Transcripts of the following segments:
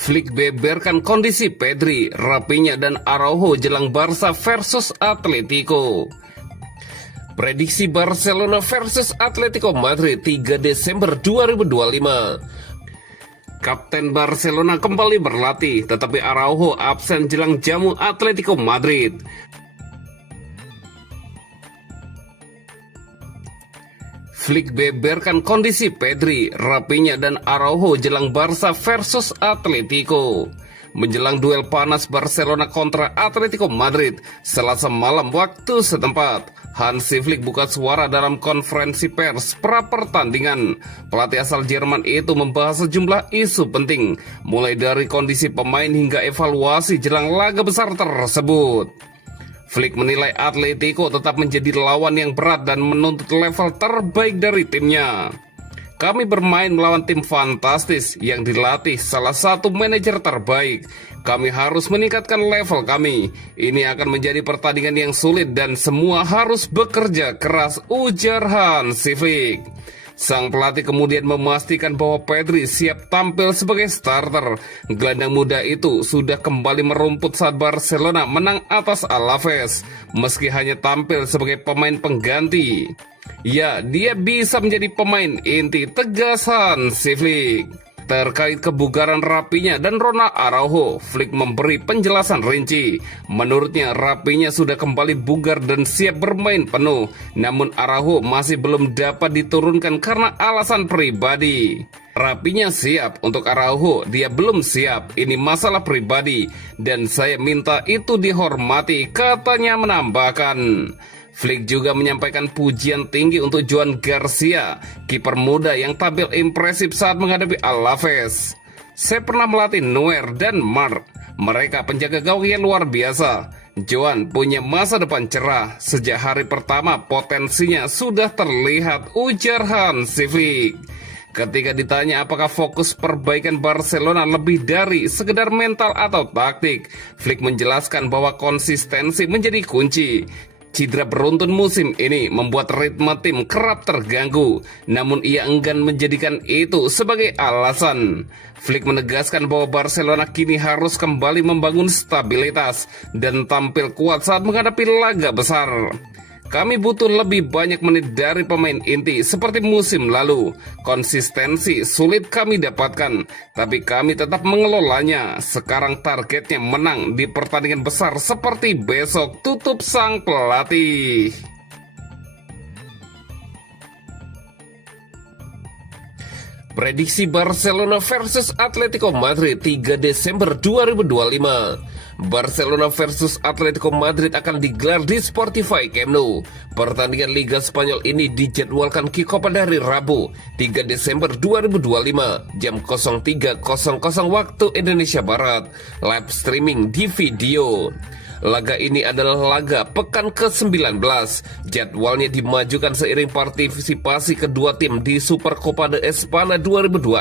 Flick beberkan kondisi Pedri, Rafinha dan Araujo jelang Barca versus Atletico. Prediksi Barcelona versus Atletico Madrid 3 Desember 2025. Kapten Barcelona kembali berlatih, tetapi Araujo absen jelang jamu Atletico Madrid. Flick beberkan kondisi Pedri, Rafinha dan Araujo jelang Barca versus Atletico. Menjelang duel panas Barcelona kontra Atletico Madrid Selasa malam waktu setempat, Hansi Flick buka suara dalam konferensi pers pra pertandingan. Pelatih asal Jerman itu membahas sejumlah isu penting, mulai dari kondisi pemain hingga evaluasi jelang laga besar tersebut. Flick menilai Atletico tetap menjadi lawan yang berat dan menuntut level terbaik dari timnya. Kami bermain melawan tim fantastis yang dilatih salah satu manajer terbaik. Kami harus meningkatkan level kami. Ini akan menjadi pertandingan yang sulit dan semua harus bekerja keras, ujar Hansi Flick. Sang pelatih kemudian memastikan bahwa Pedri siap tampil sebagai starter. Gelandang muda itu sudah kembali merumput saat Barcelona menang atas Alaves, meski hanya tampil sebagai pemain pengganti. Ya, dia bisa menjadi pemain inti, tegas Hansi Flick. Terkait kebugaran Rafinha dan Ronald Araujo, Flick memberi penjelasan rinci. Menurutnya Rafinha sudah kembali bugar dan siap bermain penuh, namun Araujo masih belum dapat diturunkan karena alasan pribadi. Rafinha siap, untuk Araujo dia belum siap, ini masalah pribadi dan saya minta itu dihormati, katanya menambahkan. Flick juga menyampaikan pujian tinggi untuk Joan Garcia, kiper muda yang tampil impresif saat menghadapi Alaves. Saya pernah melatih Neuer dan Marc. Mereka penjaga gawang yang luar biasa. Joan punya masa depan cerah. Sejak hari pertama potensinya sudah terlihat, ujar Hansi Flick. Ketika ditanya apakah fokus perbaikan Barcelona lebih dari sekedar mental atau taktik, Flick menjelaskan bahwa konsistensi menjadi kunci. Cedera beruntun musim ini membuat ritme tim kerap terganggu, namun ia enggan menjadikan itu sebagai alasan. Flick menegaskan bahwa Barcelona kini harus kembali membangun stabilitas dan tampil kuat saat menghadapi laga besar. Kami butuh lebih banyak menit dari pemain inti seperti musim lalu. Konsistensi sulit kami dapatkan, tapi kami tetap mengelolanya. Sekarang targetnya menang di pertandingan besar seperti besok, tutup sang pelatih. Prediksi Barcelona versus Atletico Madrid 3 Desember 2025. Barcelona versus Atletico Madrid akan digelar di Spotify Camp Nou. Pertandingan Liga Spanyol ini dijadwalkan kick-off pada hari Rabu 3 Desember 2025 jam 03.00 waktu Indonesia Barat. Live streaming di video. Laga ini adalah laga pekan ke-19. Jadwalnya dimajukan seiring partisipasi kedua tim di Supercopa de España 2026.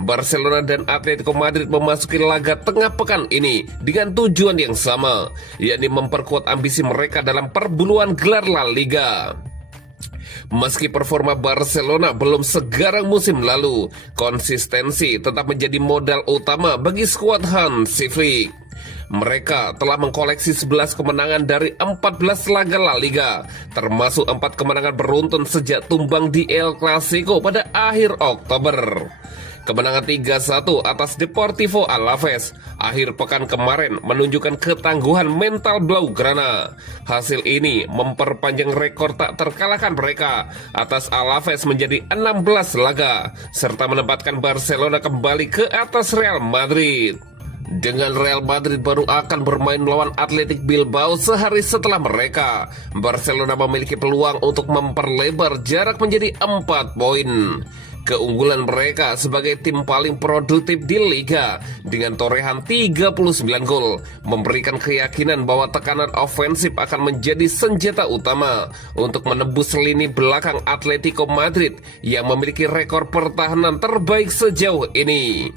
Barcelona dan Atletico Madrid memasuki laga tengah pekan ini dengan tujuan yang sama, yakni memperkuat ambisi mereka dalam perburuan gelar La Liga. Meski performa Barcelona belum segarang musim lalu, konsistensi tetap menjadi modal utama bagi skuad Hansi Flick. Mereka telah mengkoleksi 11 kemenangan dari 14 laga La Liga, termasuk 4 kemenangan beruntun sejak tumbang di El Clasico pada akhir Oktober. Kemenangan 3-1 atas Deportivo Alaves akhir pekan kemarin menunjukkan ketangguhan mental Blaugrana. Hasil ini memperpanjang rekor tak terkalahkan mereka atas Alaves menjadi 16 laga, serta menempatkan Barcelona kembali ke atas Real Madrid. Dengan Real Madrid baru akan bermain melawan Athletic Bilbao sehari setelah mereka, Barcelona memiliki peluang untuk memperlebar jarak menjadi 4 poin. Keunggulan mereka sebagai tim paling produktif di Liga dengan torehan 39 gol memberikan keyakinan bahwa tekanan ofensif akan menjadi senjata utama untuk menembus lini belakang Atletico Madrid yang memiliki rekor pertahanan terbaik sejauh ini.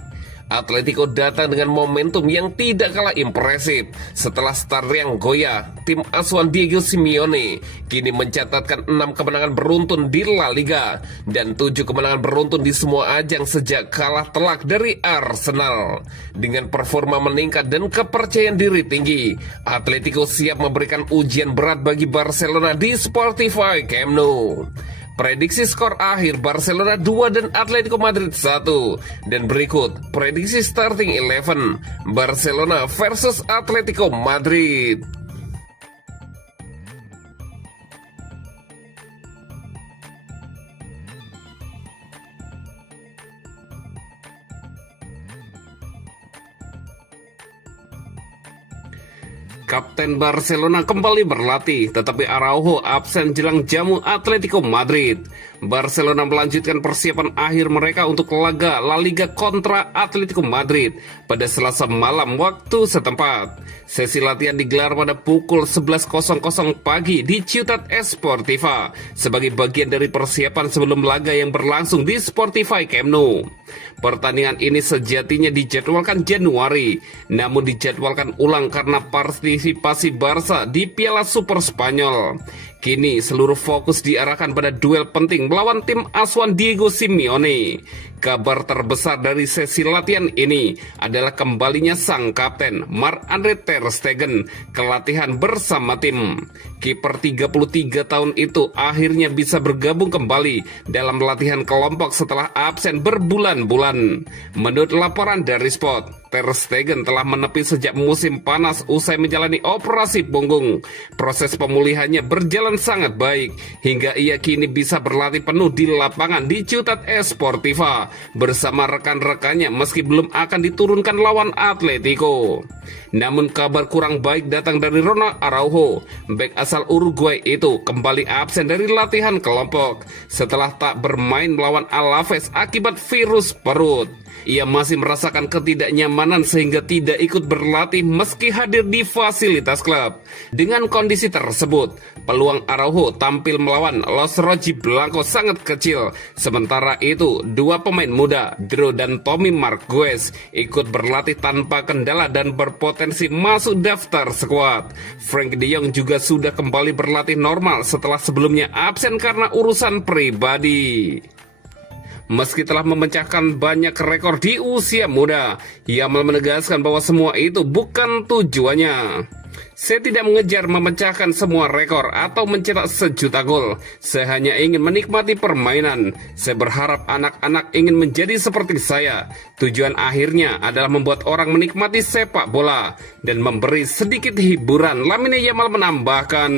Atletico datang dengan momentum yang tidak kalah impresif. Setelah start yang goyah, tim asuhan Diego Simeone kini mencatatkan 6 kemenangan beruntun di La Liga dan 7 kemenangan beruntun di semua ajang sejak kalah telak dari Arsenal. Dengan performa meningkat dan kepercayaan diri tinggi, Atletico siap memberikan ujian berat bagi Barcelona di Spotify Camp Nou. Prediksi skor akhir Barcelona 2 dan Atletico Madrid 1. Dan berikut prediksi starting 11 Barcelona versus Atletico Madrid. Kapten Barcelona kembali berlatih, tetapi Araujo absen jelang jamu Atletico Madrid. Barcelona melanjutkan persiapan akhir mereka untuk laga La Liga kontra Atletico Madrid pada Selasa malam waktu setempat. Sesi latihan digelar pada pukul 11.00 pagi di Ciutat Esportiva sebagai bagian dari persiapan sebelum laga yang berlangsung di Spotify Camp Nou. Pertandingan ini sejatinya dijadwalkan Januari, namun dijadwalkan ulang karena partisipasi Barca di Piala Super Spanyol. Kini seluruh fokus diarahkan pada duel penting melawan tim asuhan Diego Simeone. Kabar terbesar dari sesi latihan ini adalah kembalinya sang kapten Marc-Andre ter Stegen ke latihan bersama tim. Kiper 33 tahun itu akhirnya bisa bergabung kembali dalam latihan kelompok setelah absen berbulan-bulan. Menurut laporan dari Sport, ter Stegen telah menepi sejak musim panas usai menjalani operasi punggung. Proses pemulihannya berjalan sangat baik hingga ia kini bisa berlatih penuh di lapangan di Ciutat Esportiva bersama rekan-rekannya meski belum akan diturunkan lawan Atletico. Namun kabar kurang baik datang dari Ronald Araujo. Bek asal Uruguay itu kembali absen dari latihan kelompok setelah tak bermain melawan Alaves akibat virus perut. Ia masih merasakan ketidaknyamanan sehingga tidak ikut berlatih meski hadir di fasilitas klub. Dengan kondisi tersebut, peluang Araujo tampil melawan Los Rojiblancos sangat kecil. Sementara itu, dua pemain muda, Dro dan Tommy Marquez, ikut berlatih tanpa kendala dan berpotensi masuk daftar skuad. Frank de Jong juga sudah kembali berlatih normal setelah sebelumnya absen karena urusan pribadi. Meski telah memecahkan banyak rekor di usia muda, Yamal menegaskan bahwa semua itu bukan tujuannya. Saya tidak mengejar memecahkan semua rekor atau mencetak sejuta gol. Saya hanya ingin menikmati permainan. Saya berharap anak-anak ingin menjadi seperti saya. Tujuan akhirnya adalah membuat orang menikmati sepak bola dan memberi sedikit hiburan, Lamine Yamal menambahkan.